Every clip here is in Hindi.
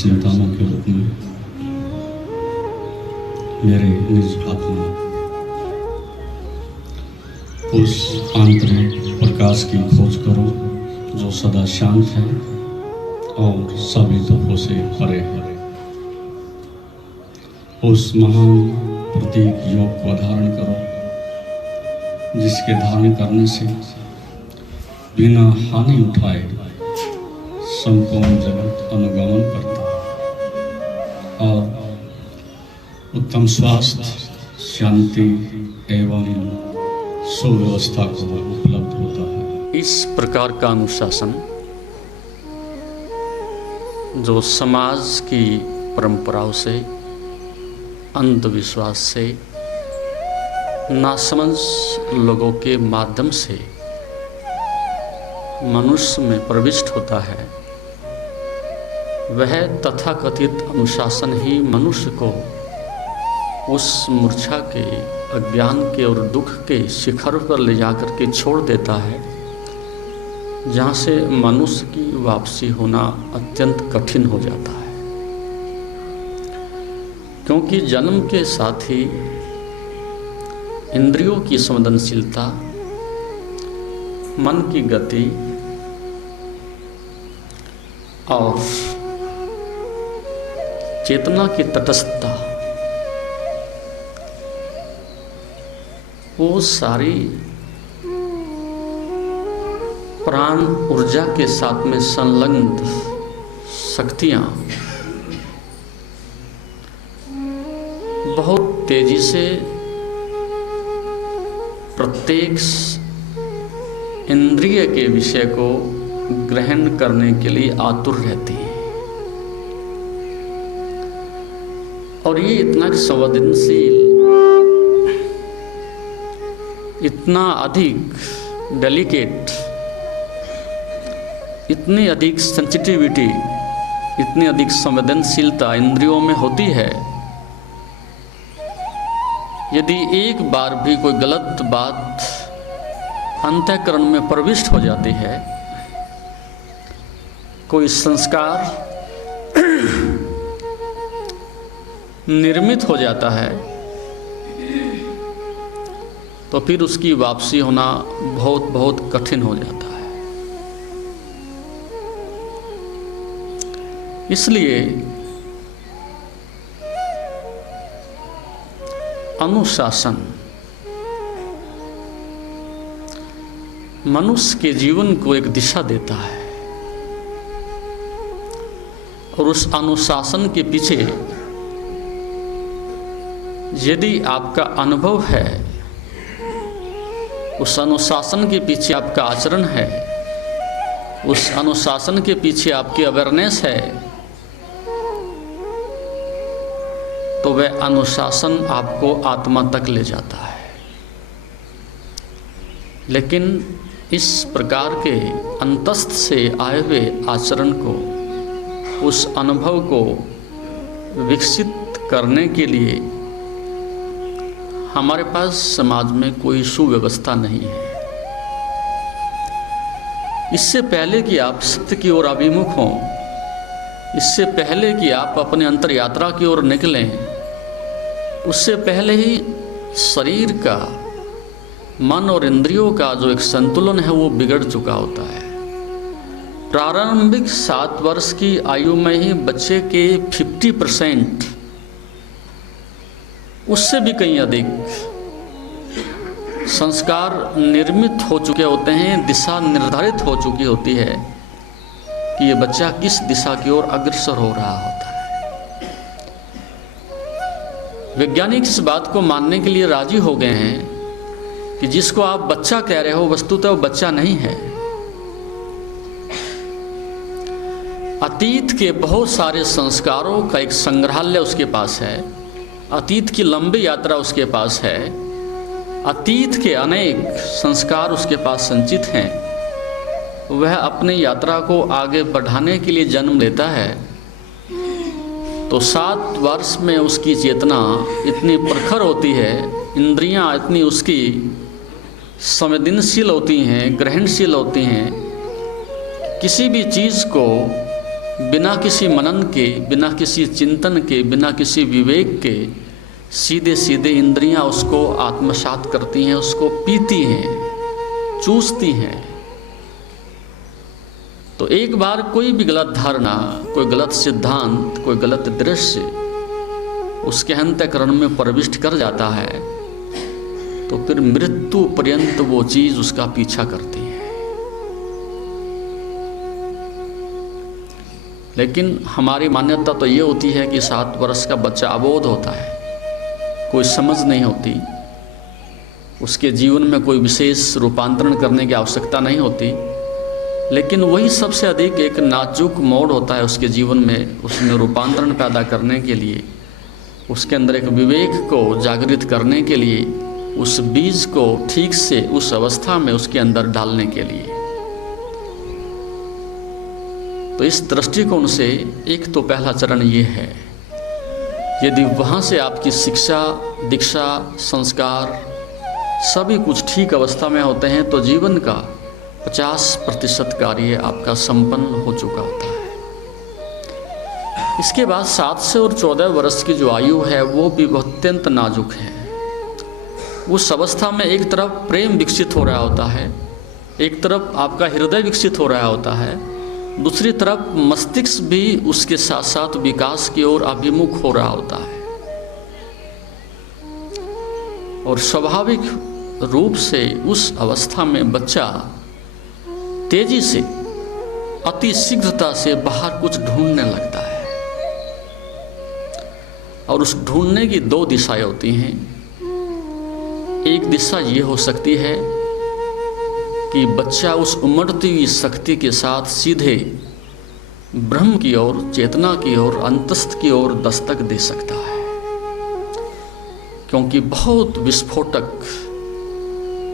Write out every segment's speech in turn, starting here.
संतानों के रूप में मेरे निज आत्मा उस आंतरिक प्रकाश की खोज करो जो सदा शांत है और सभी दुखों से परे है। उस महान प्रतीक योग को धारण करो जिसके धारण करने से बिना हानि उठाए संपूर्ण जगत अनुगमन करता है और उत्तम स्वास्थ्य, शांति एवं सुव्यवस्था को उपलब्ध होता है। इस प्रकार का अनुशासन जो समाज की परंपराओं से, अंधविश्वास से, नासमझ लोगों के माध्यम से मनुष्य में प्रविष्ट होता है, वह तथाकथित अनुशासन ही मनुष्य को उस मूर्छा के, अज्ञान के और दुख के शिखर पर ले जाकर के छोड़ देता है, जहाँ से मनुष्य की वापसी होना अत्यंत कठिन हो जाता है। क्योंकि जन्म के साथ ही इंद्रियों की संवेदनशीलता, मन की गति और चेतना की तटस्थता, वो सारी प्राण ऊर्जा के साथ में संलग्न शक्तियाँ बहुत तेजी से प्रत्येक इंद्रिय के विषय को ग्रहण करने के लिए आतुर रहती है। और ये इतना संवेदनशील, इतना अधिक डेलिकेट, इतनी अधिक सेंसिटिविटी, इतनी अधिक संवेदनशीलता इंद्रियों में होती है, यदि एक बार भी कोई गलत बात अंतःकरण में प्रविष्ट हो जाती है, कोई संस्कार निर्मित हो जाता है, तो फिर उसकी वापसी होना बहुत बहुत कठिन हो जाता है। इसलिए अनुशासन मनुष्य के जीवन को एक दिशा देता है, और उस अनुशासन के पीछे यदि आपका अनुभव है, उस अनुशासन के पीछे आपका आचरण है, उस अनुशासन के पीछे आपकी अवेयरनेस है, तो वह अनुशासन आपको आत्मा तक ले जाता है। लेकिन इस प्रकार के अंतस्थ से आए हुए आचरण को, उस अनुभव को विकसित करने के लिए हमारे पास समाज में कोई सुव्यवस्था नहीं है। इससे पहले कि आप सत्य की ओर अभिमुख हों, इससे पहले कि आप अपने अंतर यात्रा की ओर निकलें, उससे पहले ही शरीर का, मन और इंद्रियों का जो एक संतुलन है वो बिगड़ चुका होता है। प्रारंभिक 7 वर्ष की आयु में ही बच्चे के 50%, उससे भी कहीं अधिक संस्कार निर्मित हो चुके होते हैं, दिशा निर्धारित हो चुकी होती है कि ये बच्चा किस दिशा की ओर अग्रसर हो रहा होता है। वैज्ञानिक इस बात को मानने के लिए राजी हो गए हैं कि जिसको आप बच्चा कह रहे हो, वस्तुतः वो बच्चा नहीं है। अतीत के बहुत सारे संस्कारों का एक संग्रहालय उसके पास है, अतीत की लंबी यात्रा उसके पास है, अतीत के अनेक संस्कार उसके पास संचित हैं। वह अपनी यात्रा को आगे बढ़ाने के लिए जन्म लेता है, तो 7 वर्ष में उसकी चेतना इतनी प्रखर होती है, इंद्रियां इतनी उसकी संवेदनशील होती हैं, ग्रहणशील होती हैं, किसी भी चीज़ को बिना किसी मनन के, बिना किसी चिंतन के, बिना किसी विवेक के सीधे सीधे इंद्रियां उसको आत्मसात करती हैं, उसको पीती हैं, चूसती हैं। तो एक बार कोई भी गलत धारणा, कोई गलत सिद्धांत, कोई गलत दृश्य उसके अंतःकरण में प्रविष्ट कर जाता है तो फिर मृत्यु पर्यंत वो चीज उसका पीछा करती है। लेकिन हमारी मान्यता तो ये होती है कि 7 वर्ष का बच्चा अबोध होता है, कोई समझ नहीं होती, उसके जीवन में कोई विशेष रूपांतरण करने की आवश्यकता नहीं होती। लेकिन वही सबसे अधिक एक नाजुक मोड़ होता है उसके जीवन में, उसमें रूपांतरण पैदा करने के लिए, उसके अंदर एक विवेक को जागृत करने के लिए, उस बीज को ठीक से उस अवस्था में उसके अंदर डालने के लिए। तो इस दृष्टिकोण से एक तो पहला चरण ये है, यदि वहाँ से आपकी शिक्षा, दीक्षा, संस्कार सभी कुछ ठीक अवस्था में होते हैं तो जीवन का 50% कार्य आपका संपन्न हो चुका होता है। इसके बाद 7 से और 14 वर्ष की जो आयु है वो भी अत्यंत नाजुक है। उस अवस्था में एक तरफ प्रेम विकसित हो रहा होता है, एक तरफ आपका हृदय विकसित हो रहा होता है, दूसरी तरफ मस्तिष्क भी उसके साथ साथ विकास की ओर अभिमुख हो रहा होता है। और स्वाभाविक रूप से उस अवस्था में बच्चा तेजी से, अति शीघ्रता से बाहर कुछ ढूंढने लगता है। और उस ढूंढने की 2 दिशाएं होती हैं। एक दिशा ये हो सकती है कि बच्चा उस उमड़ती हुई शक्ति के साथ सीधे ब्रह्म की ओर, चेतना की ओर, अंतस्थ की ओर दस्तक दे सकता है, क्योंकि बहुत विस्फोटक,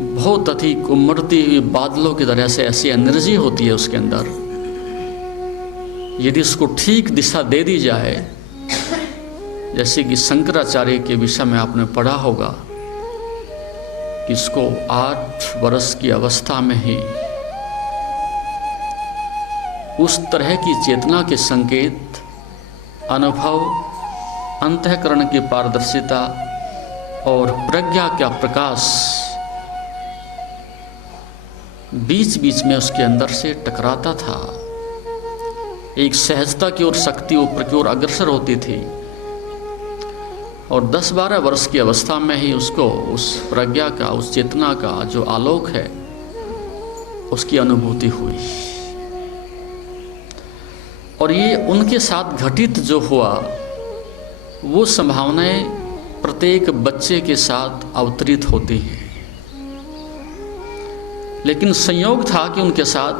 बहुत अधिक उमड़ती हुई बादलों की तरह से ऐसी एनर्जी होती है उसके अंदर। यदि उसको ठीक दिशा दे दी जाए, जैसे कि शंकराचार्य के विषय में आपने पढ़ा होगा कि इसको 8 वर्ष की अवस्था में ही उस तरह की चेतना के संकेत, अनुभव, अंतःकरण की पारदर्शिता और प्रज्ञा का प्रकाश बीच बीच में उसके अंदर से टकराता था। एक सहजता की ओर शक्ति ऊपर की ओर अग्रसर होती थी। और 10-12 वर्ष की अवस्था में ही उसको उस प्रज्ञा का, उस चेतना का जो आलोक है उसकी अनुभूति हुई। और ये उनके साथ घटित जो हुआ वो संभावनाएं प्रत्येक बच्चे के साथ अवतरित होती हैं। लेकिन संयोग था कि उनके साथ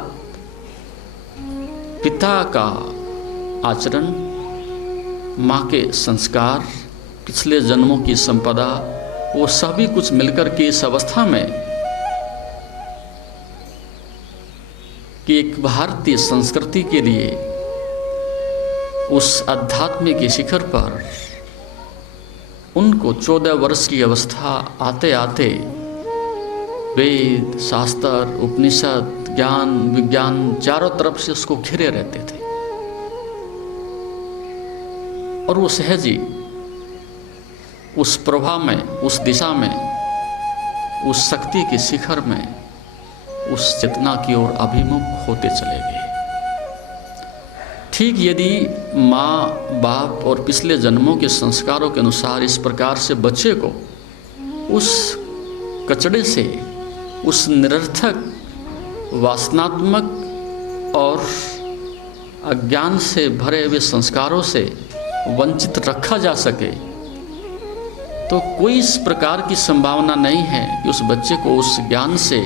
पिता का आचरण, माँ के संस्कार, पिछले जन्मों की संपदा, वो सभी कुछ मिलकर के इस अवस्था में कि एक भारतीय संस्कृति के लिए उस आध्यात्मिक शिखर पर उनको 14 वर्ष की अवस्था आते आते वेद, शास्त्र, उपनिषद, ज्ञान, विज्ञान चारों तरफ से उसको घिरे रहते थे। और वो सहज ही उस प्रभाव में, उस दिशा में, उस शक्ति के शिखर में, उस चेतना की ओर अभिमुख होते चले गए। ठीक यदि माँ, बाप और पिछले जन्मों के संस्कारों के अनुसार इस प्रकार से बच्चे को उस कचड़े से, उस निरर्थक, वासनात्मक और अज्ञान से भरे हुए संस्कारों से वंचित रखा जा सके, तो कोई इस प्रकार की संभावना नहीं है कि उस बच्चे को उस ज्ञान से,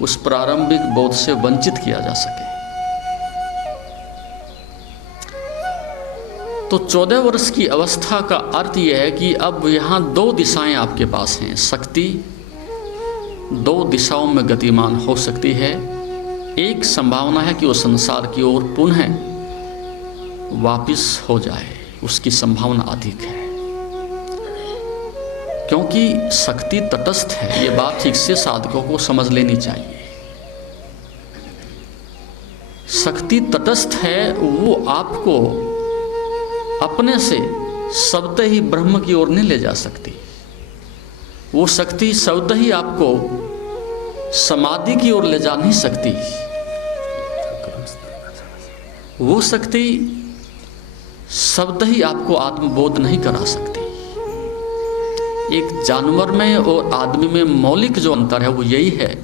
उस प्रारंभिक बोध से वंचित किया जा सके। तो 14 वर्ष की अवस्था का अर्थ यह है कि अब यहाँ 2 दिशाएं आपके पास हैं। शक्ति 2 दिशाओं में गतिमान हो सकती है। एक संभावना है कि वो संसार की ओर पुनः वापिस हो जाए, उसकी संभावना अधिक है, क्योंकि शक्ति तटस्थ है। ये बात ठीक से साधकों को समझ लेनी चाहिए। शक्ति तटस्थ है, वो आपको अपने से शब्द ही ब्रह्म की ओर नहीं ले जा सकती। वो शक्ति शब्द ही आपको समाधि की ओर ले जा नहीं सकती। वो शक्ति शब्द ही आपको आत्मबोध नहीं करा सकती। एक जानवर में और आदमी में मौलिक जो अंतर है वो यही है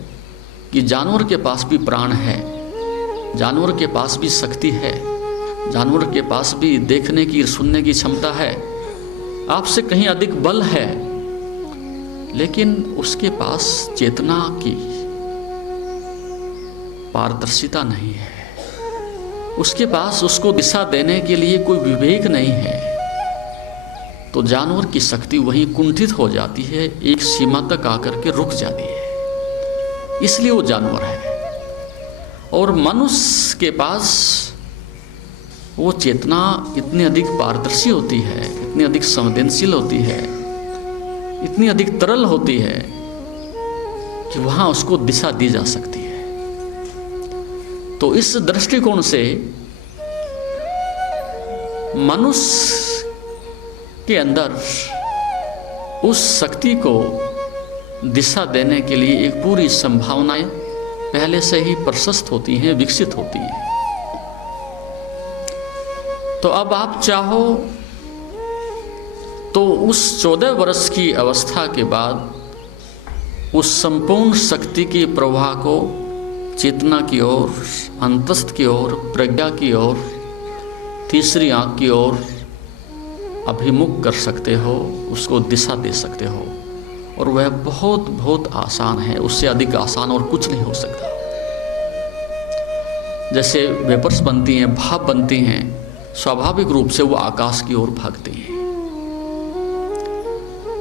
कि जानवर के पास भी प्राण है, जानवर के पास भी शक्ति है, जानवर के पास भी देखने की, सुनने की क्षमता है, आपसे कहीं अधिक बल है, लेकिन उसके पास चेतना की पारदर्शिता नहीं है। उसके पास उसको दिशा देने के लिए कोई विवेक नहीं है। तो जानवर की शक्ति वहीं कुंठित हो जाती है, एक सीमा तक आकर के रुक जाती है, इसलिए वो जानवर है। और मनुष्य के पास वो चेतना इतनी अधिक पारदर्शी होती है, इतनी अधिक संवेदनशील होती है, इतनी अधिक तरल होती है कि वहाँ उसको दिशा दी जा सकती है। तो इस दृष्टिकोण से मनुष्य के अंदर उस शक्ति को दिशा देने के लिए एक पूरी संभावनाएं पहले से ही प्रशस्त होती हैं, विकसित होती हैं। तो अब आप चाहो तो उस 14 वर्ष की अवस्था के बाद उस संपूर्ण शक्ति के प्रवाह को चेतना की ओर, अंतस्थ की ओर, प्रज्ञा की ओर, तीसरी आंख की ओर अभिमुख कर सकते हो, उसको दिशा दे सकते हो। और वह बहुत बहुत आसान है, उससे अधिक आसान और कुछ नहीं हो सकता। जैसे वेपर्स बनती हैं, भाप बनती हैं, स्वाभाविक रूप से वो आकाश की ओर भागती हैं।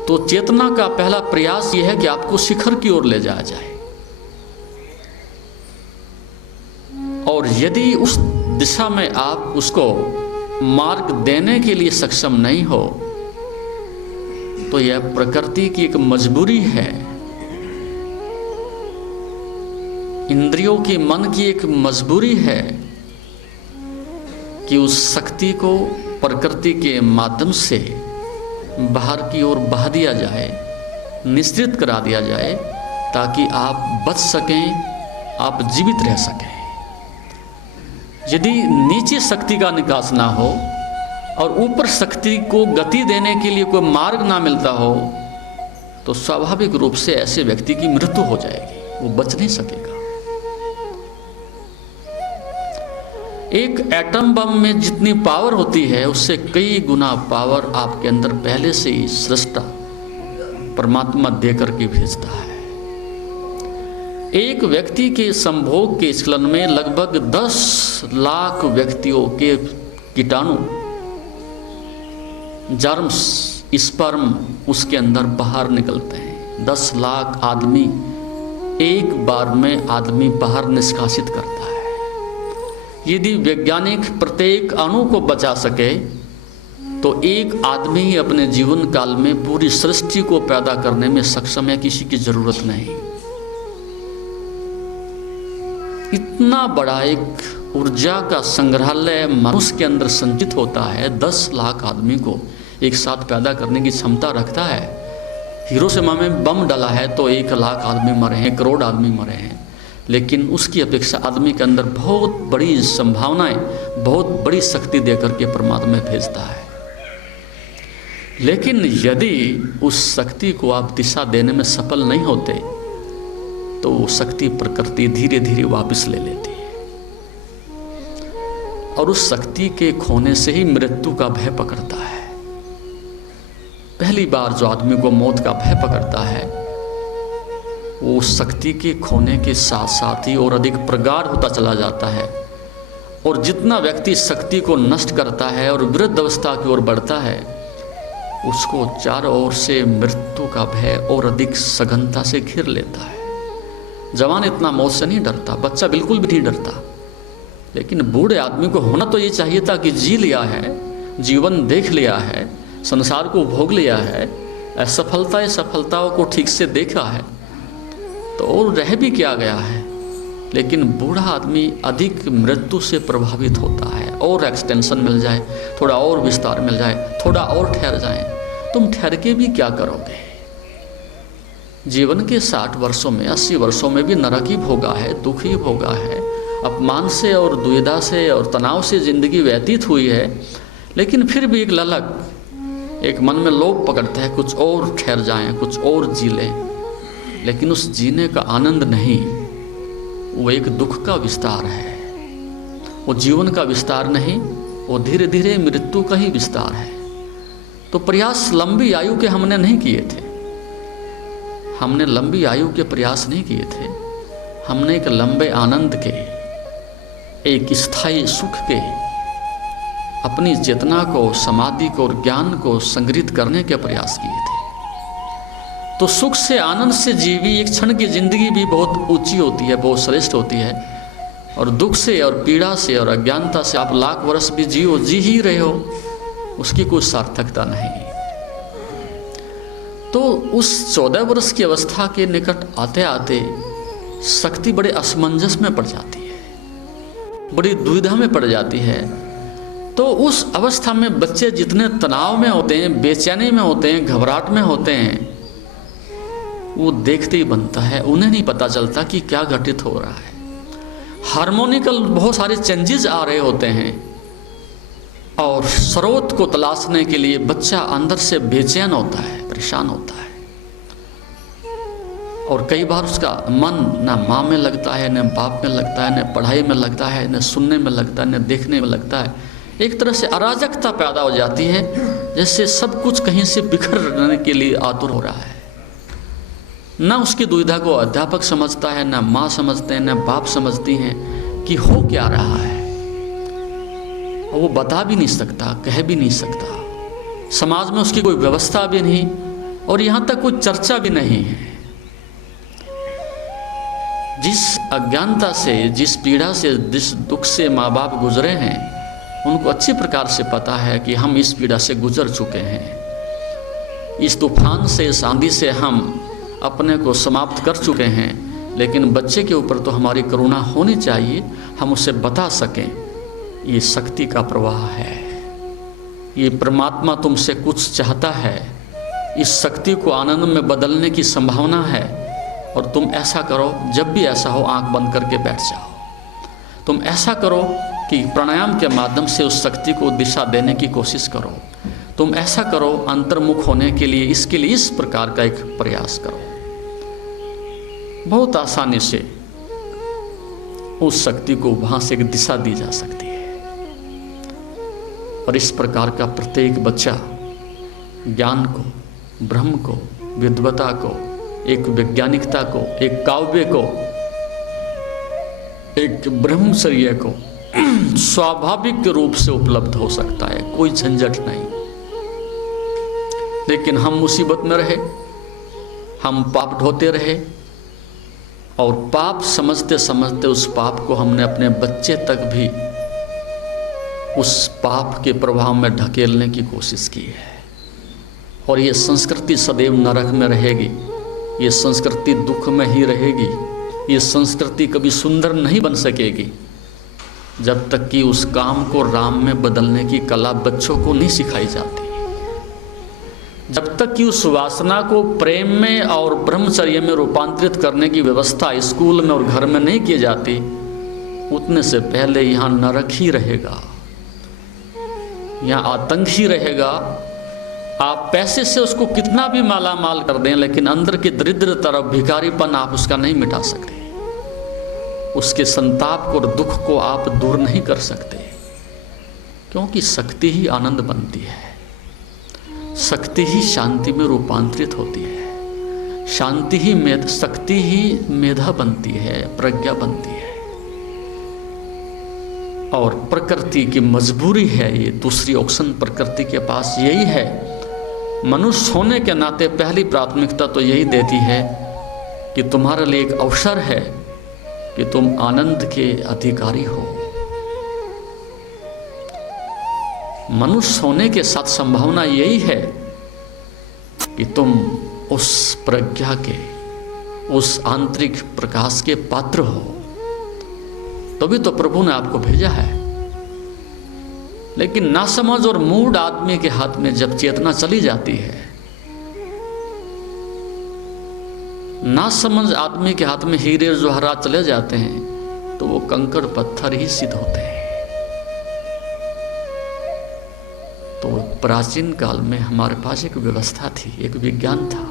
तो चेतना का पहला प्रयास यह है कि आपको शिखर की ओर ले जाया जाए। और यदि उस दिशा में आप उसको मार्ग देने के लिए सक्षम नहीं हो तो यह प्रकृति की एक मजबूरी है, इंद्रियों की, मन की एक मजबूरी है कि उस शक्ति को प्रकृति के माध्यम से बाहर की ओर बहा दिया जाए, निश्चित करा दिया जाए, ताकि आप बच सकें, आप जीवित रह सकें। यदि नीचे शक्ति का निकास ना हो और ऊपर शक्ति को गति देने के लिए कोई मार्ग ना मिलता हो तो स्वाभाविक रूप से ऐसे व्यक्ति की मृत्यु हो जाएगी, वो बच नहीं सकेगा। एक एटम बम में जितनी पावर होती है उससे कई गुना पावर आपके अंदर पहले से ही सृष्टा परमात्मा देकर के भेजता है। एक व्यक्ति के संभोग के स्खलन में लगभग 10 लाख व्यक्तियों के कीटाणु, जर्म्स, स्पर्म उसके अंदर बाहर निकलते हैं। 10 लाख आदमी एक बार में आदमी बाहर निष्कासित करता है। यदि वैज्ञानिक प्रत्येक अणु को बचा सके तो एक आदमी ही अपने जीवन काल में पूरी सृष्टि को पैदा करने में सक्षम है, किसी की जरूरत नहीं। इतना बड़ा एक ऊर्जा का संग्रहालय मनुष्य के अंदर संचित होता है। 10 लाख आदमी को एक साथ पैदा करने की क्षमता रखता है। हिरोशिमा में बम डाला है तो 1 लाख आदमी मरे हैं, 1 करोड़ आदमी मरे हैं, लेकिन उसकी अपेक्षा आदमी के अंदर बहुत बड़ी संभावनाएं, बहुत बड़ी शक्ति देकर के परमात्मा भेजता है। लेकिन यदि उस शक्ति को आप दिशा देने में सफल नहीं होते तो वो शक्ति प्रकृति धीरे धीरे वापस ले लेती है और उस शक्ति के खोने से ही मृत्यु का भय पकड़ता है। पहली बार जो आदमी को मौत का भय पकड़ता है वो शक्ति के खोने के साथ साथ ही और अधिक प्रगाढ़ होता चला जाता है। और जितना व्यक्ति शक्ति को नष्ट करता है और वृद्ध अवस्था की ओर बढ़ता है उसको चारों ओर से मृत्यु का भय और अधिक सघनता से घेर लेता है। जवान इतना मौत से नहीं डरता, बच्चा बिल्कुल भी नहीं डरता, लेकिन बूढ़े आदमी को होना तो ये चाहिए था कि जी लिया है, जीवन देख लिया है, संसार को भोग लिया है, सफलताओं को ठीक से देखा है, तो और रह भी क्या गया है। लेकिन बूढ़ा आदमी अधिक मृत्यु से प्रभावित होता है। और एक्सटेंशन मिल जाए, थोड़ा और विस्तार मिल जाए, थोड़ा और ठहर जाएं, तुम ठहर के भी क्या करोगे? जीवन के 60 वर्षों में, 80 वर्षों में भी नरक ही भोगा है, दुख ही भोगा है, अपमान से और दुविधा से और तनाव से जिंदगी व्यतीत हुई है। लेकिन फिर भी एक ललक, एक मन में लोभ पकड़ता है, कुछ और ठहर जाएं, कुछ और जी लें। लेकिन उस जीने का आनंद नहीं, वो एक दुख का विस्तार है। वो जीवन का विस्तार नहीं, वो धीरे धीरे मृत्यु का ही विस्तार है। तो प्रयास लंबी आयु के हमने नहीं किए थे, हमने लंबी आयु के प्रयास नहीं किए थे। हमने एक लंबे आनंद के, एक स्थायी सुख के, अपनी चेतना को, समाधि को और ज्ञान को संग्रहित करने के प्रयास किए थे। तो सुख से, आनंद से जीवी एक क्षण की जिंदगी भी बहुत ऊंची होती है, बहुत श्रेष्ठ होती है। और दुख से और पीड़ा से और अज्ञानता से आप लाख वर्ष भी जियो, जी ही रहे हो, उसकी कोई सार्थकता नहीं। तो उस 14 वर्ष की अवस्था के निकट आते आते शक्ति बड़े असमंजस में पड़ जाती है, बड़ी दुविधा में पड़ जाती है। तो उस अवस्था में बच्चे जितने तनाव में होते हैं, बेचैनी में होते हैं, घबराहट में होते हैं, वो देखते ही बनता है। उन्हें नहीं पता चलता कि क्या घटित हो रहा है। हार्मोनिकल बहुत सारे चेंजेस आ रहे होते हैं और स्रोत को तलाशने के लिए बच्चा अंदर से बेचैन होता है, परेशान होता है। और कई बार उसका मन न माँ में लगता है, न बाप में लगता है, न पढ़ाई में लगता है, न सुनने में लगता है, न देखने में लगता है। एक तरह से अराजकता पैदा हो जाती है, जैसे सब कुछ कहीं से बिखरने के लिए आतुर हो रहा है। न उसकी दुविधा को अध्यापक समझता है, न माँ समझते हैं, न बाप समझती हैं कि हो क्या रहा है। और वो बता भी नहीं सकता, कह भी नहीं सकता। समाज में उसकी कोई व्यवस्था भी नहीं, और यहाँ तक कोई चर्चा भी नहीं है। जिस अज्ञानता से, जिस पीड़ा से, जिस दुख से माँ बाप गुजरे हैं, उनको अच्छी प्रकार से पता है कि हम इस पीड़ा से गुजर चुके हैं। इस तूफान से, इस आंधी से हम अपने को समाप्त कर चुके हैं। लेकिन बच्चे के ऊपर तो हमारी करुणा होनी चाहिए, हम उसे बता सकें ये शक्ति का प्रवाह है, ये परमात्मा तुमसे कुछ चाहता है, इस शक्ति को आनंद में बदलने की संभावना है। और तुम ऐसा करो, जब भी ऐसा हो आंख बंद करके बैठ जाओ। तुम ऐसा करो कि प्राणायाम के माध्यम से उस शक्ति को दिशा देने की कोशिश करो। तुम ऐसा करो अंतर्मुख होने के लिए, इसके लिए इस प्रकार का एक प्रयास करो। बहुत आसानी से उस शक्ति को वहां से एक दिशा दी जा सकती है। और इस प्रकार का प्रत्येक बच्चा ज्ञान को, ब्रह्म को, विद्वता को, एक वैज्ञानिकता को, एक काव्य को, एक ब्रह्मचर्य को स्वाभाविक रूप से उपलब्ध हो सकता है, कोई झंझट नहीं। लेकिन हम मुसीबत में रहे, हम पाप ढोते रहे, और पाप समझते समझते उस पाप को हमने अपने बच्चे तक भी उस पाप के प्रभाव में ढकेलने की कोशिश की है। और ये संस्कृति सदैव नरक में रहेगी, ये संस्कृति दुख में ही रहेगी, ये संस्कृति कभी सुंदर नहीं बन सकेगी जब तक कि उस काम को राम में बदलने की कला बच्चों को नहीं सिखाई जाती। जब तक कि उस वासना को प्रेम में और ब्रह्मचर्य में रूपांतरित करने की व्यवस्था स्कूल में और घर में नहीं की जाती, उतने से पहले यहाँ नरक ही रहेगा, यहाँ आतंक ही रहेगा। आप पैसे से उसको कितना भी माला माल कर दें, लेकिन अंदर की दरिद्र तरफ भिखारीपन आप उसका नहीं मिटा सकते। उसके संताप को और दुख को आप दूर नहीं कर सकते, क्योंकि शक्ति ही आनंद बनती है, शक्ति ही शांति में रूपांतरित होती है, शांति ही शक्ति ही मेधा बनती है, प्रज्ञा बनती है। और प्रकृति की मजबूरी है ये, दूसरी ऑप्शन प्रकृति के पास यही है। मनुष्य होने के नाते पहली प्राथमिकता तो यही देती है कि तुम्हारे लिए एक अवसर है कि तुम आनंद के अधिकारी हो। मनुष्य होने के साथ संभावना यही है कि तुम उस प्रज्ञा के, उस आंतरिक प्रकाश के पात्र हो तभी तो प्रभु ने आपको भेजा है। लेकिन नासमझ और मूड आदमी के हाथ में जब चेतना चली जाती है, नासमझ आदमी के हाथ में हीरे जवाहरात चले जाते हैं तो वो कंकड़ पत्थर ही सिद्ध होते हैं। तो प्राचीन काल में हमारे पास एक व्यवस्था थी, एक विज्ञान था,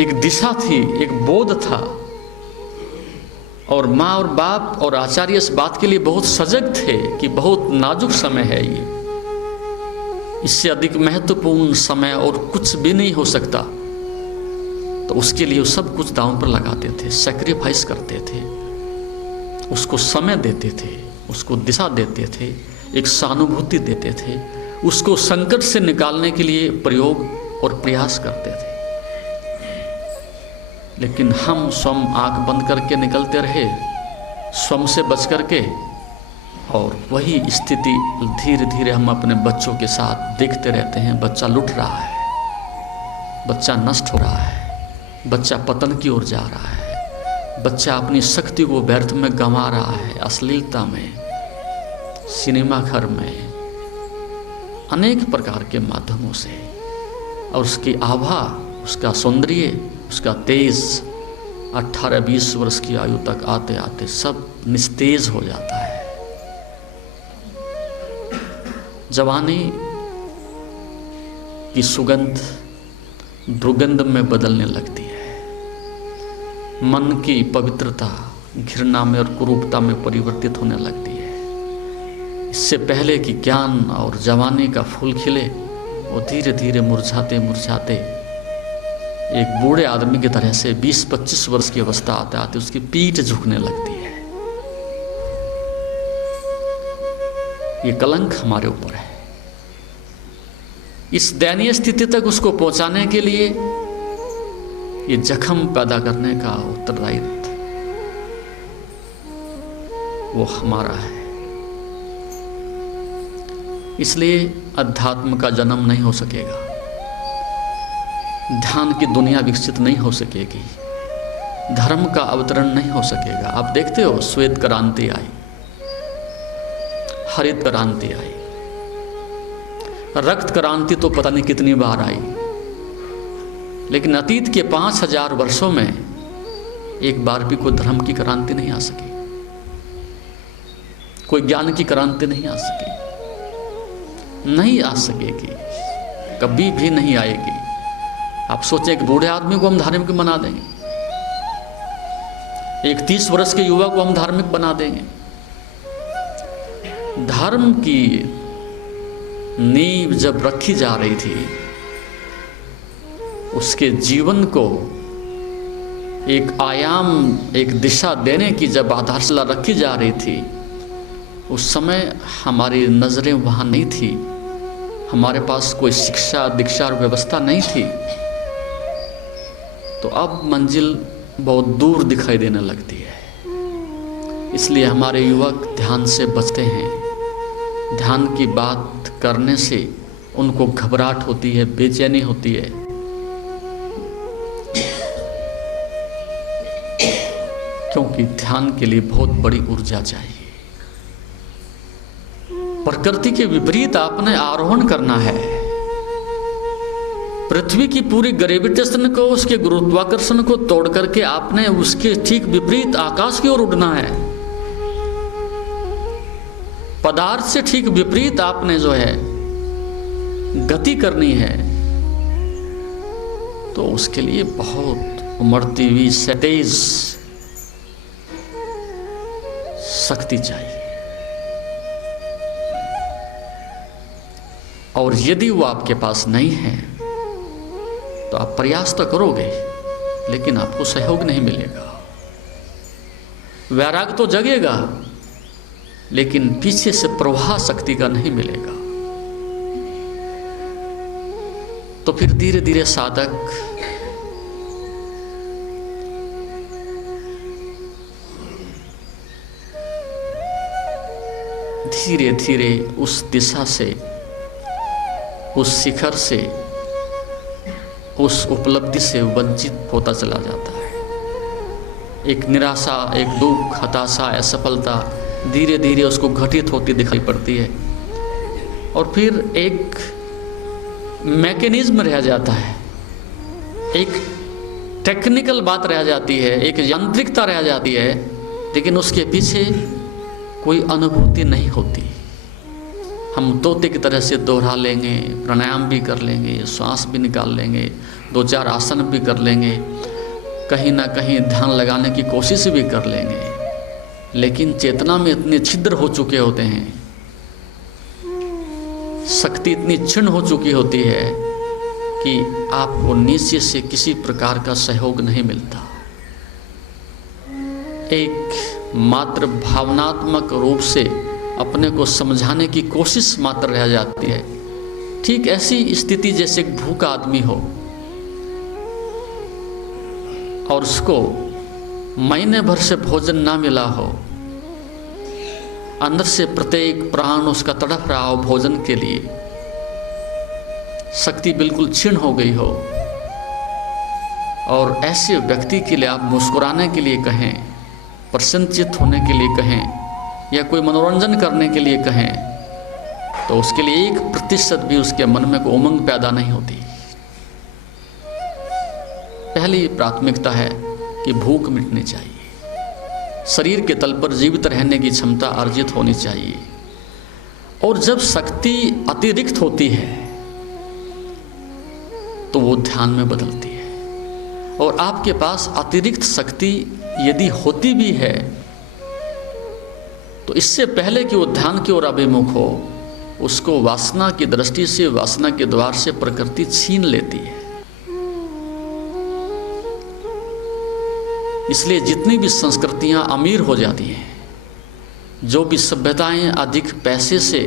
एक दिशा थी, एक बोध था। और माँ और बाप और आचार्य इस बात के लिए बहुत सजग थे कि बहुत नाजुक समय है ये, इससे अधिक महत्वपूर्ण समय और कुछ भी नहीं हो सकता। तो उसके लिए वो सब कुछ दांव पर लगाते थे, सैक्रिफाइस करते थे, उसको समय देते थे, उसको दिशा देते थे, एक सहानुभूति देते थे, उसको संकट से निकालने के लिए प्रयोग और प्रयास करते थे। लेकिन हम स्वयं आंख बंद करके निकलते रहे, स्वयं से बच करके, और वही स्थिति धीरे धीरे हम अपने बच्चों के साथ देखते रहते हैं। बच्चा लुट रहा है, बच्चा नष्ट हो रहा है, बच्चा पतन की ओर जा रहा है, बच्चा अपनी शक्ति को व्यर्थ में गंवा रहा है, अश्लीलता में, सिनेमा घर में, अनेक प्रकार के माध्यमों से। और उसकी आभा, उसका सौंदर्य, उसका तेज 18-20 वर्ष की आयु तक आते आते सब निस्तेज हो जाता है। जवानी की सुगंध दुर्गंध में बदलने लगती है, मन की पवित्रता घृणा में और कुरूपता में परिवर्तित होने लगती है। इससे पहले कि ज्ञान और जवानी का फूल खिले, वो धीरे धीरे मुरझाते मुरझाते एक बूढ़े आदमी की तरह से 20-25 वर्ष की अवस्था आते आते उसकी पीठ झुकने लगती है। ये कलंक हमारे ऊपर है। इस दयनीय स्थिति तक उसको पहुंचाने के लिए ये जख्म पैदा करने का उत्तरदायित्व वो हमारा है। इसलिए अध्यात्म का जन्म नहीं हो सकेगा, ध्यान की दुनिया विकसित नहीं हो सकेगी, धर्म का अवतरण नहीं हो सकेगा। आप देखते हो, श्वेत क्रांति आई, हरित क्रांति आई, रक्त क्रांति तो पता नहीं कितनी बार आई, लेकिन अतीत के 5000 वर्षों में एक बार भी कोई धर्म की क्रांति नहीं आ सकी, कोई ज्ञान की क्रांति नहीं आ सकी, नहीं आ सकेगी, कभी भी नहीं आएगी। आप सोचें कि बूढ़े आदमी को हम धार्मिक बना देंगे, एक 30 वर्ष के युवा को हम धार्मिक बना देंगे। धर्म की नींव जब रखी जा रही थी, उसके जीवन को एक आयाम, एक दिशा देने की जब आधारशिला रखी जा रही थी, उस समय हमारी नज़रें वहाँ नहीं थी, हमारे पास कोई शिक्षा दीक्षा और व्यवस्था नहीं थी। तो अब मंजिल बहुत दूर दिखाई देने लगती है। इसलिए हमारे युवक ध्यान से बचते हैं। ध्यान की बात करने से उनको घबराहट होती है, बेचैनी होती है, क्योंकि ध्यान के लिए बहुत बड़ी ऊर्जा चाहिए। प्रकृति के विपरीत आपने आरोहण करना है। पृथ्वी की पूरी ग्रेविटेशन को, उसके गुरुत्वाकर्षण को तोड़ करके आपने उसके ठीक विपरीत आकाश की ओर उड़ना है। पदार्थ से ठीक विपरीत आपने जो है गति करनी है। तो उसके लिए बहुत उमड़ती हुई सतेज शक्ति चाहिए। और यदि वो आपके पास नहीं है तो आप प्रयास तो करोगे, लेकिन आपको सहयोग नहीं मिलेगा। वैराग तो जगेगा, लेकिन पीछे से प्रवाह शक्ति का नहीं मिलेगा। तो फिर धीरे धीरे साधक धीरे धीरे उस दिशा से, उस शिखर से, उस उपलब्धि से वंचित होता चला जाता है। एक निराशा, एक दुख, हताशा, असफलता धीरे धीरे उसको घटित होती दिखाई पड़ती है। और फिर एक मैकेनिज्म रह जाता है, एक टेक्निकल बात रह जाती है, एक यांत्रिकता रह जाती है, लेकिन उसके पीछे कोई अनुभूति नहीं होती। हम तोते की तरह से दोहरा लेंगे, प्राणायाम भी कर लेंगे, श्वास भी निकाल लेंगे, 2-4 आसन भी कर लेंगे, कहीं ना कहीं ध्यान लगाने की कोशिश भी कर लेंगे, लेकिन चेतना में इतने छिद्र हो चुके होते हैं, शक्ति इतनी क्षीण हो चुकी होती है कि आपको नीचे से किसी प्रकार का सहयोग नहीं मिलता। एक मात्र भावनात्मक रूप से अपने को समझाने की कोशिश मात्र रह जाती है। ठीक ऐसी स्थिति जैसे एक भूखा आदमी हो और उसको महीने भर से भोजन ना मिला हो, अंदर से प्रत्येक प्राण उसका तड़प रहा हो भोजन के लिए, शक्ति बिल्कुल क्षीण हो गई हो, और ऐसे व्यक्ति के लिए आप मुस्कुराने के लिए कहें, प्रसन्नचित्त होने के लिए कहें, या कोई मनोरंजन करने के लिए कहें, तो उसके लिए 1% भी उसके मन में कोई उमंग पैदा नहीं होती। पहली प्राथमिकता है कि भूख मिटनी चाहिए, शरीर के तल पर जीवित रहने की क्षमता अर्जित होनी चाहिए। और जब शक्ति अतिरिक्त होती है तो वो ध्यान में बदलती है। और आपके पास अतिरिक्त शक्ति यदि होती भी है तो इससे पहले कि वो ध्यान की ओर अभिमुख हो, उसको वासना की दृष्टि से, वासना के द्वार से प्रकृति छीन लेती है। इसलिए जितनी भी संस्कृतियां अमीर हो जाती हैं, जो भी सभ्यताएं अधिक पैसे से,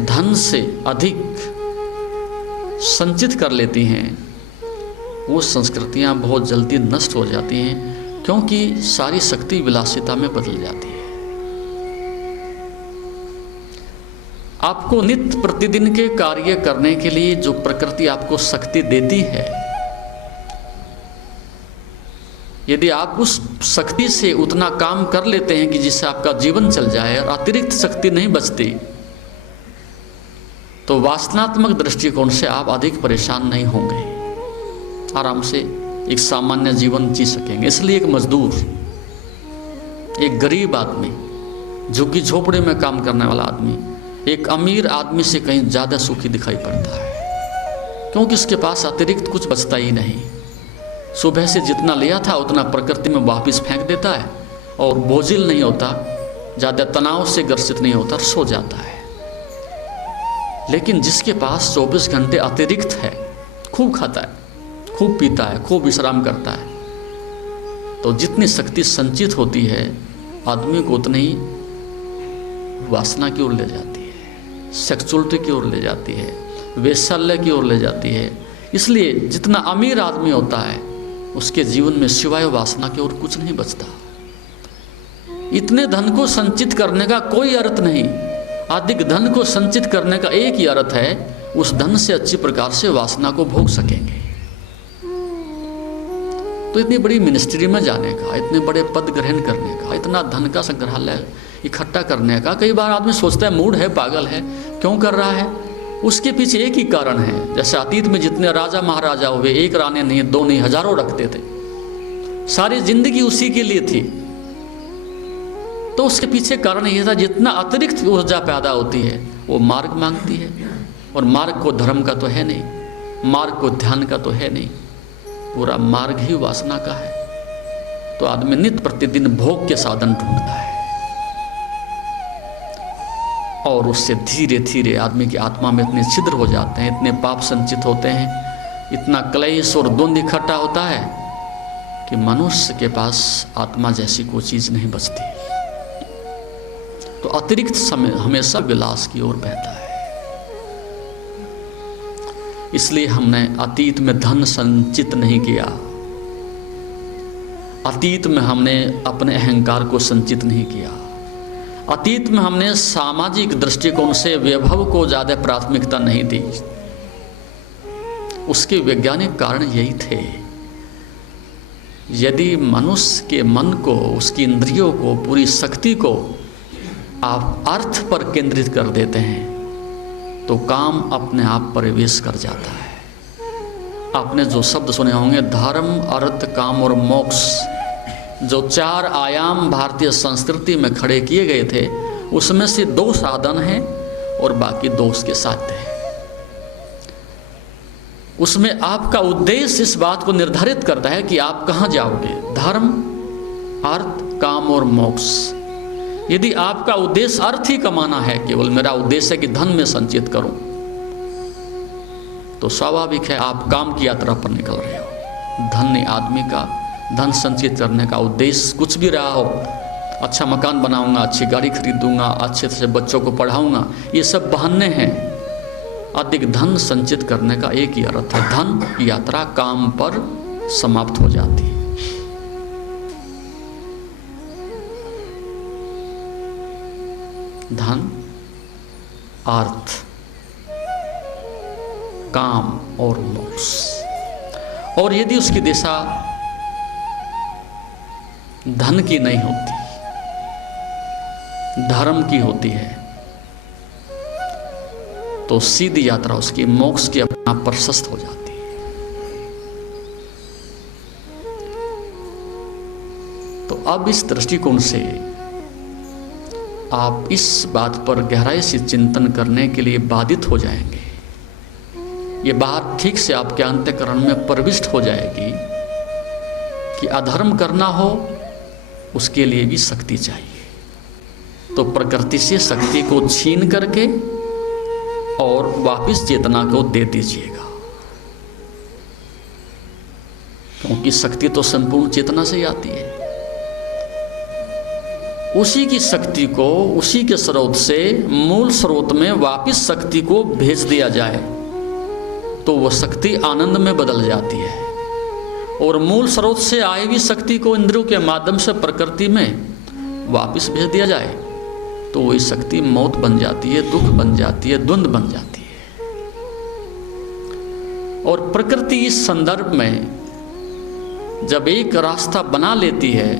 धन से अधिक संचित कर लेती हैं, वो संस्कृतियां बहुत जल्दी नष्ट हो जाती हैं, क्योंकि सारी शक्ति विलासिता में बदल जाती है। आपको नित्य प्रतिदिन के कार्य करने के लिए जो प्रकृति आपको शक्ति देती है, यदि आप उस शक्ति से उतना काम कर लेते हैं कि जिससे आपका जीवन चल जाए और अतिरिक्त शक्ति नहीं बचती, तो वासनात्मक दृष्टिकोण से आप अधिक परेशान नहीं होंगे, आराम से एक सामान्य जीवन जी सकेंगे। इसलिए एक मजदूर, एक गरीब आदमी, झुग्गी झोपड़े में काम करने वाला आदमी एक अमीर आदमी से कहीं ज़्यादा सुखी दिखाई पड़ता है, क्योंकि उसके पास अतिरिक्त कुछ बचता ही नहीं। सुबह से जितना लिया था उतना प्रकृति में वापस फेंक देता है, और बोझिल नहीं होता, ज़्यादा तनाव से ग्रसित नहीं होता, सो जाता है। लेकिन जिसके पास 24 घंटे अतिरिक्त है, खूब खाता है, खूब पीता है, खूब विश्राम करता है, तो जितनी शक्ति संचित होती है, आदमी को उतनी ही वासना की ओर ले जाती है, सेक्सुअलिटी की ओर ले जाती है, वेश्यालय की ओर ले जाती है। इसलिए जितना अमीर आदमी होता है, उसके जीवन में सिवाय वासना के और कुछ नहीं बचता। इतने धन को संचित करने का कोई अर्थ नहीं, अधिक धन को संचित करने का एक ही अर्थ है, उस धन से अच्छी प्रकार से वासना को भोग सकेंगे। तो इतनी बड़ी मिनिस्ट्री में जाने का, इतने बड़े पद ग्रहण करने का, इतना धन का संग्रहालय इकट्ठा करने का, कई बार आदमी सोचता है मूड है, पागल है, क्यों कर रहा है? उसके पीछे एक ही कारण है। जैसे अतीत में जितने राजा महाराजा हुए, एक रानी नहीं, 2 नहीं, हजारों रखते थे, सारी जिंदगी उसी के लिए थी। तो उसके पीछे कारण यह था, जितना अतिरिक्त ऊर्जा पैदा होती है वो मार्ग मांगती है, और मार्ग को धर्म का तो है नहीं, मार्ग को ध्यान का तो है नहीं, पूरा मार्ग ही वासना का है। तो आदमी नित्य प्रतिदिन भोग के साधन ढूंढता है, और उससे धीरे धीरे आदमी की आत्मा में इतने छिद्र हो जाते हैं, इतने पाप संचित होते हैं, इतना क्लेश और द्वंद्व इकट्ठा होता है कि मनुष्य के पास आत्मा जैसी कोई चीज़ नहीं बचती। तो अतिरिक्त समय हमेशा विलास की ओर बहता है। इसलिए हमने अतीत में धन संचित नहीं किया, अतीत में हमने अपने अहंकार को संचित नहीं किया, अतीत में हमने सामाजिक दृष्टिकोण से वैभव को ज़्यादा प्राथमिकता नहीं दी। उसके वैज्ञानिक कारण यही थे यदि मनुष्य के मन को, उसकी इंद्रियों को, पूरी शक्ति को आप अर्थ पर केंद्रित कर देते हैं तो काम अपने आप प्रवेश कर जाता है। आपने जो शब्द सुने होंगे धर्म, अर्थ, काम और मोक्ष, जो 4 आयाम भारतीय संस्कृति में खड़े किए गए थे, उसमें से 2 साधन हैं और बाकी 2 उसके साध्य हैं। उसमें आपका उद्देश्य इस बात को निर्धारित करता है कि आप कहाँ जाओगे। धर्म, अर्थ, काम और मोक्ष। यदि आपका उद्देश्य अर्थ ही कमाना है, केवल मेरा उद्देश्य है कि धन में संचित करूं, तो स्वाभाविक है आप काम की यात्रा पर निकल रहे हो। धन्य आदमी का धन संचित करने का उद्देश्य कुछ भी रहा हो, अच्छा मकान बनाऊंगा, अच्छी गाड़ी खरीदूंगा, अच्छे से बच्चों को पढ़ाऊंगा, ये सब बहाने हैं। अधिक धन संचित करने का एक ही अर्थ है, धन की यात्रा काम पर समाप्त हो जाती है। धन, अर्थ, काम और मोक्ष। और यदि उसकी दिशा धन की नहीं होती, धर्म की होती है, तो सीधी यात्रा उसकी मोक्ष की अपना प्रशस्त हो जाती है। तो अब इस दृष्टिकोण से आप इस बात पर गहराई से चिंतन करने के लिए बाधित हो जाएंगे। ये बात ठीक से आपके अंतःकरण में प्रविष्ट हो जाएगी कि अधर्म करना हो उसके लिए भी शक्ति चाहिए। तो प्रकृति से शक्ति को छीन करके और वापस चेतना को दे दीजिएगा, क्योंकि शक्ति तो संपूर्ण चेतना से ही आती है। उसी की शक्ति को उसी के स्रोत से मूल स्रोत में वापस शक्ति को भेज दिया जाए तो वह शक्ति आनंद में बदल जाती है। और मूल स्रोत से आई हुई शक्ति को इंद्रियों के माध्यम से प्रकृति में वापस भेज दिया जाए तो वही शक्ति मौत बन जाती है, दुख बन जाती है, द्वंद्व बन जाती है। और प्रकृति इस संदर्भ में जब एक रास्ता बना लेती है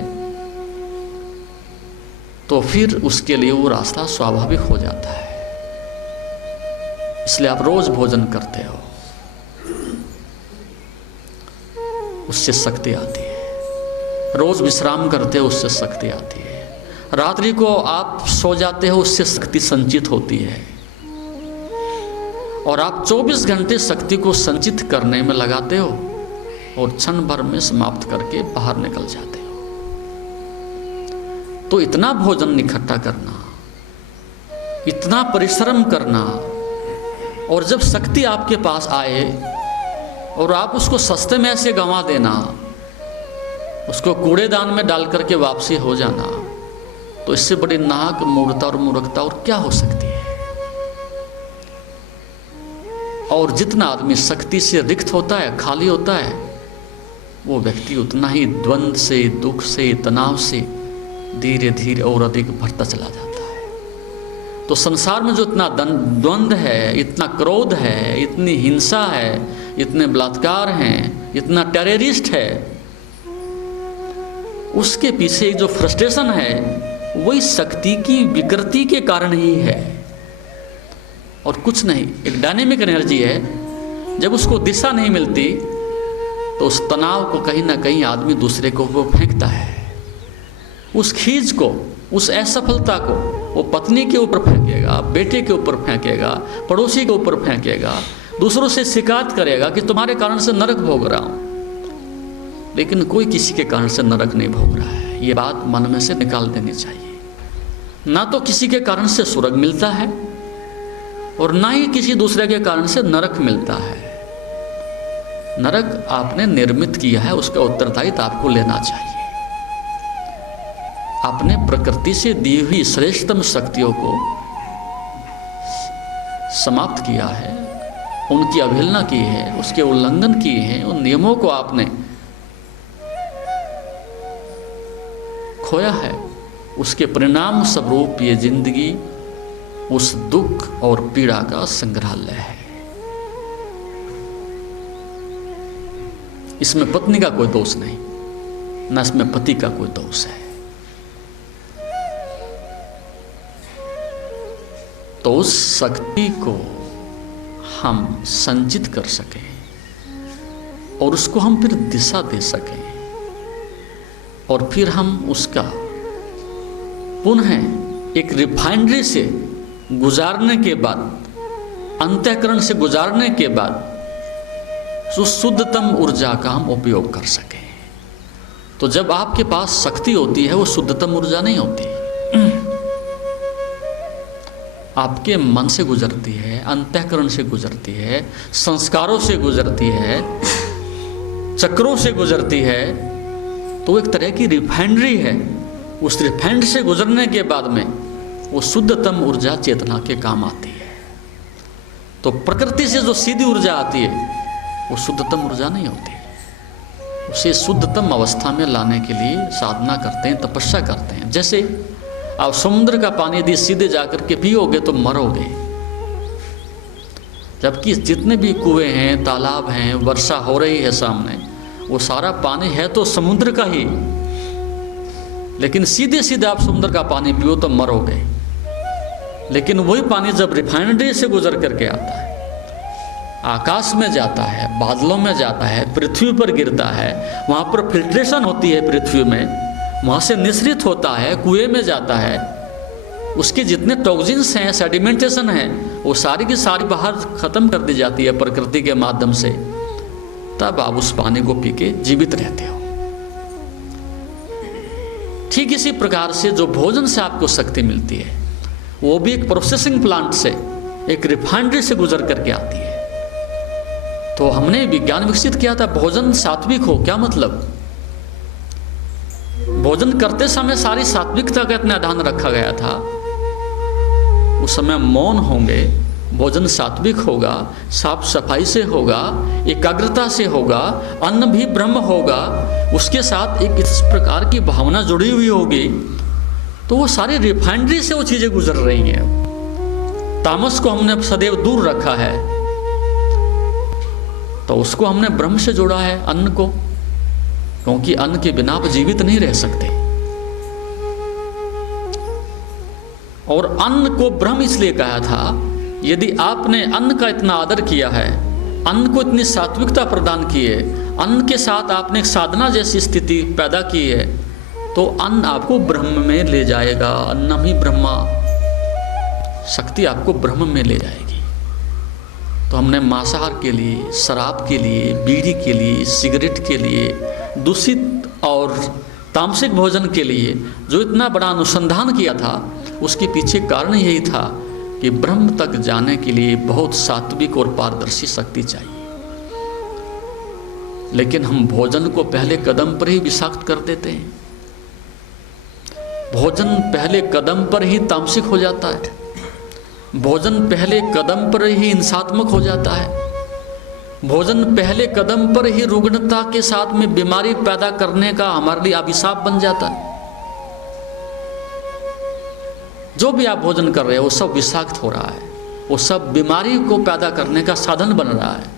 तो फिर उसके लिए वो रास्ता स्वाभाविक हो जाता है। इसलिए आप रोज भोजन करते हो, उससे शक्ति आती है। रोज विश्राम करते हो, उससे शक्ति आती है। रात्रि को आप सो जाते हो, उससे शक्ति संचित होती है। और आप 24 घंटे शक्ति को संचित करने में लगाते हो और क्षण भर में समाप्त करके बाहर निकल जाते हो। तो इतना भोजन इकट्ठा करना, इतना परिश्रम करना, और जब शक्ति आपके पास आए और आप उसको सस्ते में ऐसे गंवा देना, उसको कूड़ेदान में डाल करके वापसी हो जाना, तो इससे बड़ी नाहक मूर्खता और मूर्खता और क्या हो सकती है। और जितना आदमी शक्ति से रिक्त होता है, खाली होता है, वो व्यक्ति उतना ही द्वंद्व से, दुख से, तनाव से धीरे धीरे और अधिक बढ़ता चला जाता है। तो संसार में जो इतना द्वंद्व है, इतना क्रोध है, इतनी हिंसा है, इतने बलात्कार हैं, इतना टेररिस्ट है, उसके पीछे जो फ्रस्ट्रेशन है वही शक्ति की विकृति के कारण ही है और कुछ नहीं। एक डायनेमिक एनर्जी है, जब उसको दिशा नहीं मिलती तो उस तनाव को कहीं ना कहीं आदमी दूसरे को वो फेंकता है। उस खींच को, उस असफलता को वो पत्नी के ऊपर फेंकेगा, बेटे के ऊपर फेंकेगा, पड़ोसी के ऊपर फेंकेगा, दूसरों से शिकायत करेगा कि तुम्हारे कारण से नरक भोग रहा हूं। लेकिन कोई किसी के कारण से नरक नहीं भोग रहा है, ये बात मन में से निकाल देनी चाहिए। ना तो किसी के कारण से स्वर्ग मिलता है और ना ही किसी दूसरे के कारण से नरक मिलता है। नरक आपने निर्मित किया है, उसका उत्तरदायित्व आपको लेना चाहिए। आपने प्रकृति से दी हुई श्रेष्ठतम शक्तियों को समाप्त किया है, उनकी अवहेलना की है, उसके उल्लंघन किए हैं, उन नियमों को आपने खोया है। उसके परिणाम स्वरूप ये जिंदगी उस दुख और पीड़ा का संग्रहालय है। इसमें पत्नी का कोई दोष नहीं, न इसमें पति का कोई दोष है। तो उस शक्ति को हम संचित कर सकें और उसको हम फिर दिशा दे सकें और फिर हम उसका पुनः एक रिफाइनरी से गुजारने के बाद, अंतःकरण से गुजारने के बाद उस शुद्धतम ऊर्जा का हम उपयोग कर सकें। तो जब आपके पास शक्ति होती है वो शुद्धतम ऊर्जा नहीं होती, आपके मन से गुजरती है, अंतःकरण से गुजरती है, संस्कारों से गुजरती है, चक्रों से गुजरती है। तो एक तरह की रिफाइनरी है। उस रिफाइंड से गुजरने के बाद में वो शुद्धतम ऊर्जा चेतना के काम आती है। तो प्रकृति से जो सीधी ऊर्जा आती है वो शुद्धतम ऊर्जा नहीं होती। उसे शुद्धतम अवस्था में लाने के लिए साधना करते हैं, तपस्या करते हैं। जैसे आप समुद्र का पानी यदि सीधे जाकर के पियोगे तो मरोगे, जबकि जितने भी कुएं हैं, तालाब हैं, वर्षा हो रही है सामने, वो सारा पानी है तो समुद्र का ही, लेकिन सीधे सीधे आप समुद्र का पानी पियो तो मरोगे। लेकिन वही पानी जब रिफाइनरी से गुजर करके आता है, आकाश में जाता है, बादलों में जाता है, पृथ्वी पर गिरता है, वहाँ पर फिल्ट्रेशन होती है पृथ्वी में, वहाँ से निःसृत होता है, कुएं में जाता है, उसके जितने टॉक्सिन्स हैं, सेडिमेंटेशन है, वो सारी की सारी बाहर ख़त्म कर दी जाती है प्रकृति के माध्यम से। तब आप उस पानी को पी के जीवित रहते हो। ठीक इसी प्रकार से जो भोजन से आपको शक्ति मिलती है वो भी एक प्रोसेसिंग प्लांट से, एक रिफाइनरी से गुजर करके आती है। तो हमने विज्ञान विकसित किया था भोजन सात्विक हो। क्या मतलब? भोजन करते समय सारी सात्विकता का इतना ध्यान रखा गया था। उस समय मौन होंगे, भोजन सात्विक होगा, साफ सफाई से होगा, एकाग्रता से होगा, अन्न भी ब्रह्म होगा, उसके साथ एक इस प्रकार की भावना जुड़ी हुई होगी। तो वो सारी रिफाइनरी से वो चीज़ें गुजर रही हैं। तामस को हमने सदैव दूर रखा है, तो उसको हमने ब्रह्म से जोड़ा है, अन्न को, क्योंकि अन्न के बिना आप जीवित नहीं रह सकते। और अन्न को ब्रह्म इसलिए कहा था, यदि आपने अन्न का इतना आदर किया है, अन्न को इतनी सात्विकता प्रदान की है, अन्न के साथ आपने एक साधना जैसी स्थिति पैदा की है, तो अन्न आपको ब्रह्म में ले जाएगा। अन्नम ही ब्रह्मा, शक्ति आपको ब्रह्म में ले जाएगी। तो हमने मांसाहार के लिए, शराब के लिए, बीड़ी के लिए, सिगरेट के लिए, दूषित और तामसिक भोजन के लिए जो इतना बड़ा अनुसंधान किया था, उसके पीछे कारण यही था कि ब्रह्म तक जाने के लिए बहुत सात्विक और पारदर्शी शक्ति चाहिए। लेकिन हम भोजन को पहले कदम पर ही विषाक्त कर देते हैं। भोजन पहले कदम पर ही तामसिक हो जाता है। भोजन पहले कदम पर ही हिंसात्मक हो जाता है। भोजन पहले कदम पर ही रुग्णता के साथ में बीमारी पैदा करने का हमारे लिए अभिशाप बन जाता है। जो भी आप भोजन कर रहे हो वो सब विषाक्त हो रहा है, वो सब बीमारी को पैदा करने का साधन बन रहा है।